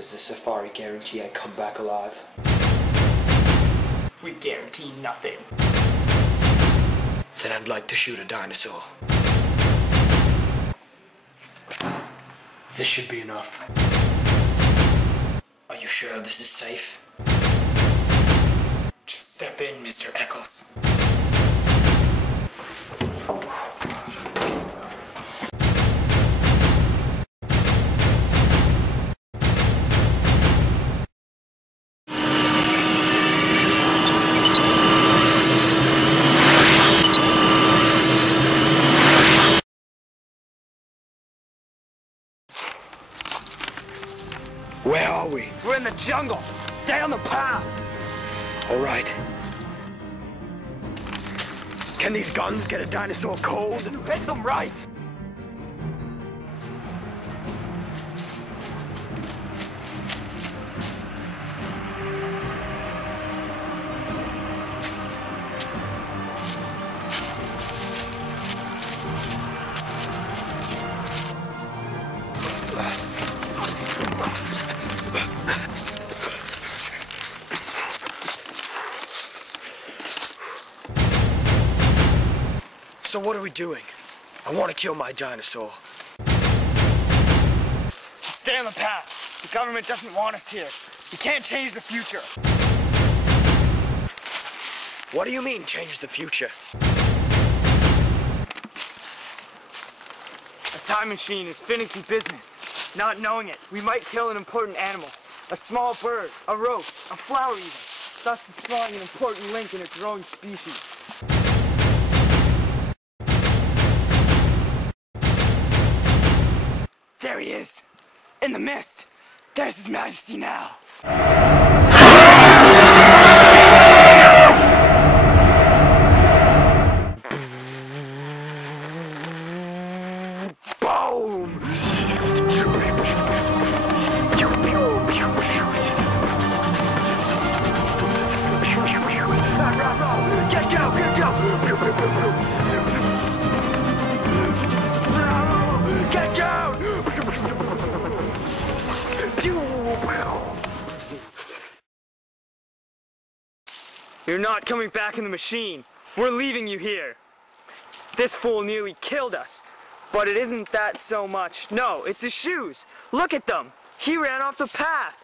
Does the safari guarantee I come back alive? We guarantee nothing. Then I'd like to shoot a dinosaur. This should be enough. Are you sure this is safe? Just step in, Mr. Eccles. Where are we? We're in the jungle. Stay on the path. All right. Can these guns get a dinosaur cold? Hit them right. So what are we doing? I want to kill my dinosaur. Stay on the path. The government doesn't want us here. We can't change the future. What do you mean, change the future? A time machine is finicky business. Not knowing it, we might kill an important animal. A small bird, a roach, a flower even, thus destroying an important link in a growing species. There he is, in the mist. There's His Majesty now. Boom! Get down! Get down! Get down! You're not coming back in the machine. We're leaving you here. This fool nearly killed us. But it isn't that so much. No, it's his shoes. Look at them. He ran off the path.